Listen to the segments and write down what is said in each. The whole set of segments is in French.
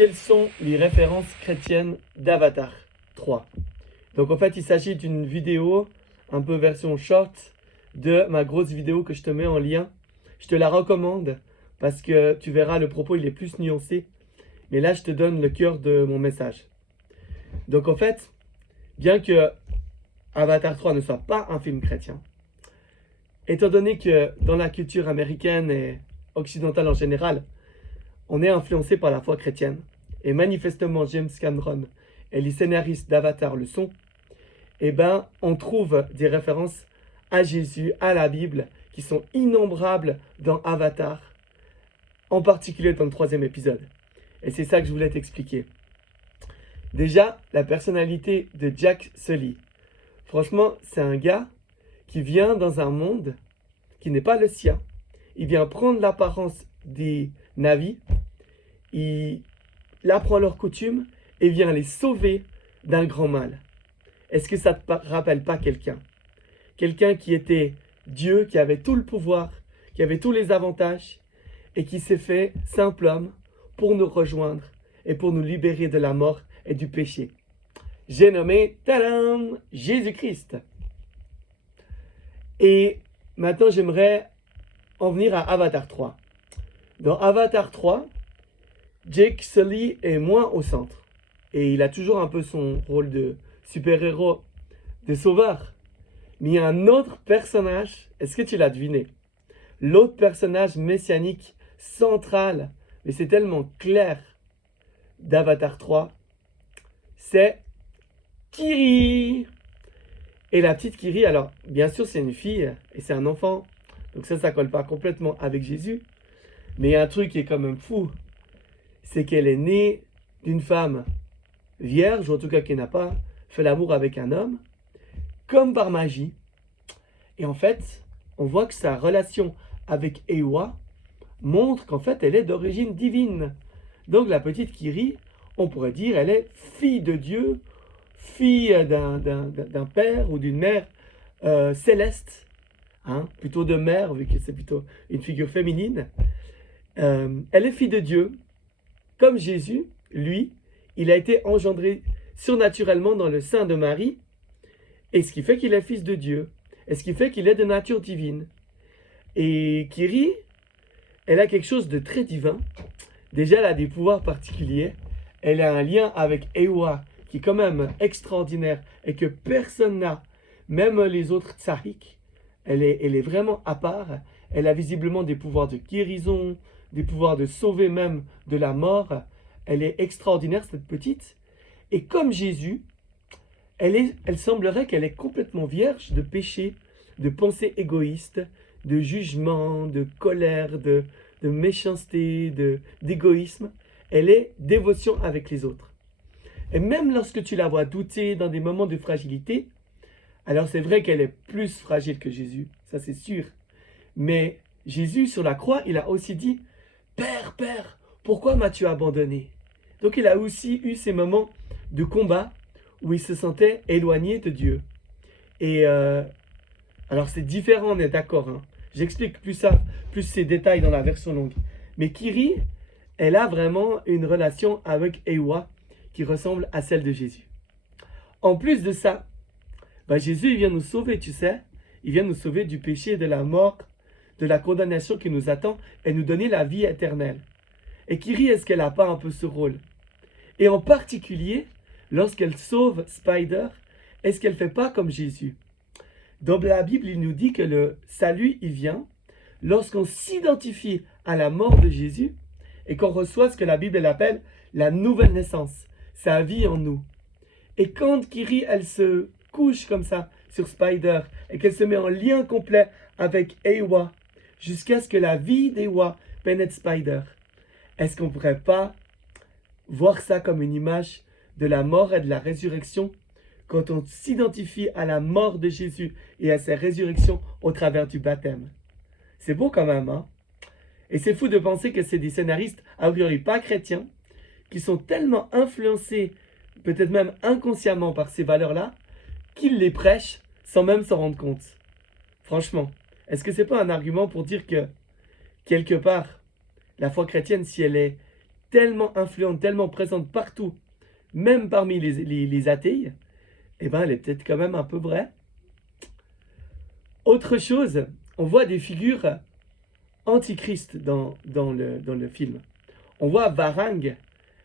quelles sont les références chrétiennes d'Avatar 3. Donc en fait, il s'agit d'une vidéo, un peu version short, de ma grosse vidéo que je te mets en lien. Je te la recommande parce que tu verras, le propos il est plus nuancé. Mais là, je te donne le cœur de mon message. Donc en fait, bien que Avatar 3 ne soit pas un film chrétien, étant donné que dans la culture américaine et occidentale en général, on est influencé par la foi chrétienne, et manifestement James Cameron et les scénaristes d'Avatar le sont, eh ben, on trouve des références à Jésus, à la Bible, qui sont innombrables dans Avatar, en particulier dans le 3e épisode. Et c'est ça que je voulais t'expliquer. Déjà, la personnalité de Jack Sully. Franchement, c'est un gars qui vient dans un monde qui n'est pas le sien. Il vient prendre l'apparence des Na'vi, il apprend leurs coutumes et vient les sauver d'un grand mal. Est-ce que ça ne te rappelle pas quelqu'un? Quelqu'un qui était Dieu, qui avait tout le pouvoir, qui avait tous les avantages et qui s'est fait simple homme pour nous rejoindre et pour nous libérer de la mort et du péché. J'ai nommé, tadam, Jésus-Christ. Et maintenant, j'aimerais en venir à Avatar 3. Dans Avatar 3, Jake Sully est moins au centre. Et il a toujours un peu son rôle de super-héros, de sauveur. Mais il y a un autre personnage, est-ce que tu l'as deviné? L'autre personnage messianique central, mais c'est tellement clair, d'Avatar 3, c'est Kiri. Et la petite Kiri, alors, bien sûr, c'est une fille et c'est un enfant. Donc ça colle pas complètement avec Jésus. Mais il y a un truc qui est quand même fou. C'est qu'elle est née d'une femme vierge, ou en tout cas qui n'a pas fait l'amour avec un homme, comme par magie. Et en fait, on voit que sa relation avec Eywa montre qu'en fait, elle est d'origine divine. Donc la petite Kiri, on pourrait dire, elle est fille de Dieu, fille d'un père ou d'une mère céleste, hein, plutôt de mère, vu que c'est plutôt une figure féminine. Elle est fille de Dieu, comme Jésus, lui, il a été engendré surnaturellement dans le sein de Marie, et ce qui fait qu'il est fils de Dieu, et ce qui fait qu'il est de nature divine. Et Kiri, elle a quelque chose de très divin. Déjà, elle a des pouvoirs particuliers. Elle a un lien avec Eywa, qui est quand même extraordinaire, et que personne n'a, même les autres tsahik. Elle est vraiment à part. Elle a visiblement des pouvoirs de guérison, des pouvoirs de sauver même de la mort. Elle est extraordinaire, cette petite. Et comme Jésus, elle semblerait qu'elle est complètement vierge de péché, de pensées égoïstes, de jugement, de colère, de méchanceté, d'égoïsme. Elle est dévotion avec les autres. Et même lorsque tu la vois douter dans des moments de fragilité, alors c'est vrai qu'elle est plus fragile que Jésus, ça c'est sûr. Mais Jésus sur la croix, il a aussi dit « Père, Père, pourquoi m'as-tu abandonné ?» Donc il a aussi eu ces moments de combat où il se sentait éloigné de Dieu. Et alors c'est différent, on est d'accord, hein. J'explique plus ces détails dans la version longue. Mais Kiri, elle a vraiment une relation avec Eywa qui ressemble à celle de Jésus. En plus de ça, Jésus il vient nous sauver, tu sais. Il vient nous sauver du péché, de la mort, de la condamnation qui nous attend et nous donner la vie éternelle. Et Kiri, est-ce qu'elle n'a pas un peu ce rôle? Et en particulier, lorsqu'elle sauve Spider, est-ce qu'elle ne fait pas comme Jésus? Dans la Bible, il nous dit que le salut, il vient lorsqu'on s'identifie à la mort de Jésus et qu'on reçoit ce que la Bible elle appelle la nouvelle naissance, sa vie en nous. Et quand Kiri, elle se couche comme ça sur Spider et qu'elle se met en lien complet avec Eywa jusqu'à ce que la vie d'Eywa pénètre Spider, est-ce qu'on ne pourrait pas voir ça comme une image de la mort et de la résurrection quand on s'identifie à la mort de Jésus et à sa résurrection au travers du baptême? C'est beau quand même, hein? Et c'est fou de penser que c'est des scénaristes, a priori pas chrétiens, qui sont tellement influencés, peut-être même inconsciemment par ces valeurs-là, qu'ils les prêchent sans même s'en rendre compte. Franchement, est-ce que c'est pas un argument pour dire que, quelque part, la foi chrétienne, si elle est tellement influente, tellement présente partout, même parmi les athées, eh ben, elle est peut-être quand même un peu vraie. Autre chose, on voit des figures antichrist dans le film. On voit Varang,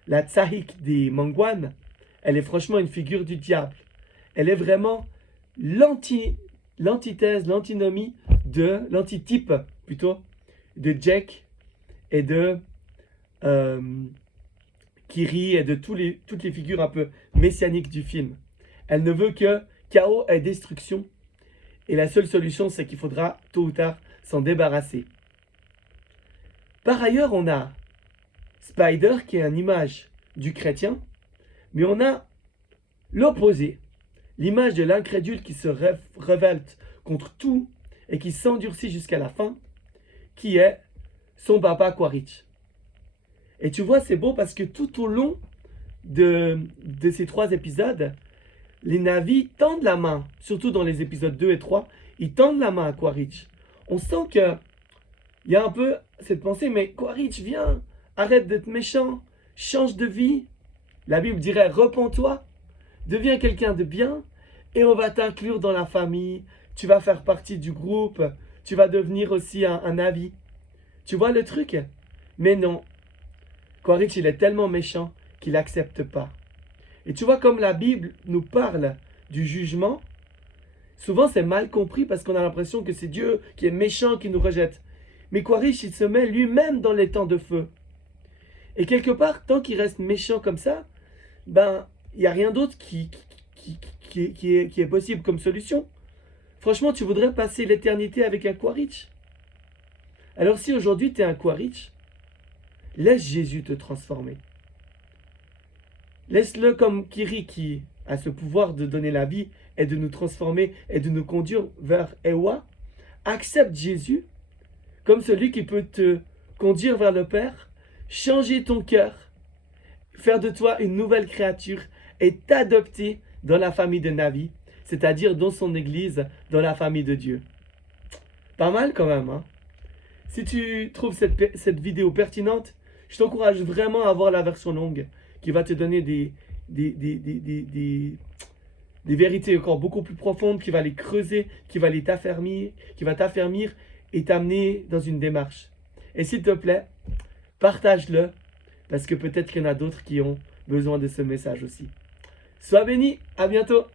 la tsahik des Mangwan, elle est franchement une figure du diable. Elle est vraiment l'antithèse, l'antinomie l'antitype plutôt, de Jack et de Kiri et de toutes les figures un peu messianiques du film. Elle ne veut que chaos et destruction. Et la seule solution, c'est qu'il faudra tôt ou tard s'en débarrasser. Par ailleurs, on a Spider qui est une image du chrétien, mais on a l'opposé, l'image de l'incrédule qui se révolte contre tout et qui s'endurcit jusqu'à la fin, qui est son papa Quaritch. Et tu vois, c'est beau parce que tout au long de ces 3 épisodes, les Na'vi tendent la main, surtout dans les épisodes 2 et 3, ils tendent la main à Quaritch. On sent qu'il y a un peu cette pensée, mais Quaritch, viens, arrête d'être méchant, change de vie. La Bible dirait, repens-toi, deviens quelqu'un de bien, et on va t'inclure dans la famille, tu vas faire partie du groupe, tu vas devenir aussi un Na'vi. Tu vois le truc? Mais non, Quaritch, il est tellement méchant qu'il n'accepte pas. Et tu vois, comme la Bible nous parle du jugement, souvent c'est mal compris parce qu'on a l'impression que c'est Dieu qui est méchant, qui nous rejette. Mais Quaritch, il se met lui-même dans les temps de feu. Et quelque part, tant qu'il reste méchant comme ça, ben, il n'y a rien d'autre qui est possible comme solution. Franchement, tu voudrais passer l'éternité avec un Quaritch? Alors si aujourd'hui tu es un Quaritch, laisse Jésus te transformer. Laisse-le comme Kiri qui a ce pouvoir de donner la vie et de nous transformer et de nous conduire vers Ewa. Accepte Jésus comme celui qui peut te conduire vers le Père, changer ton cœur, faire de toi une nouvelle créature et t'adopter dans la famille de Na'vi, c'est-à-dire dans son église, dans la famille de Dieu. Pas mal quand même, hein? Si tu trouves cette vidéo pertinente, je t'encourage vraiment à voir la version longue qui va te donner des vérités encore beaucoup plus profondes, qui va les creuser, qui va t'affermir et t'amener dans une démarche. Et s'il te plaît, partage-le, parce que peut-être qu'il y en a d'autres qui ont besoin de ce message aussi. Sois béni, à bientôt!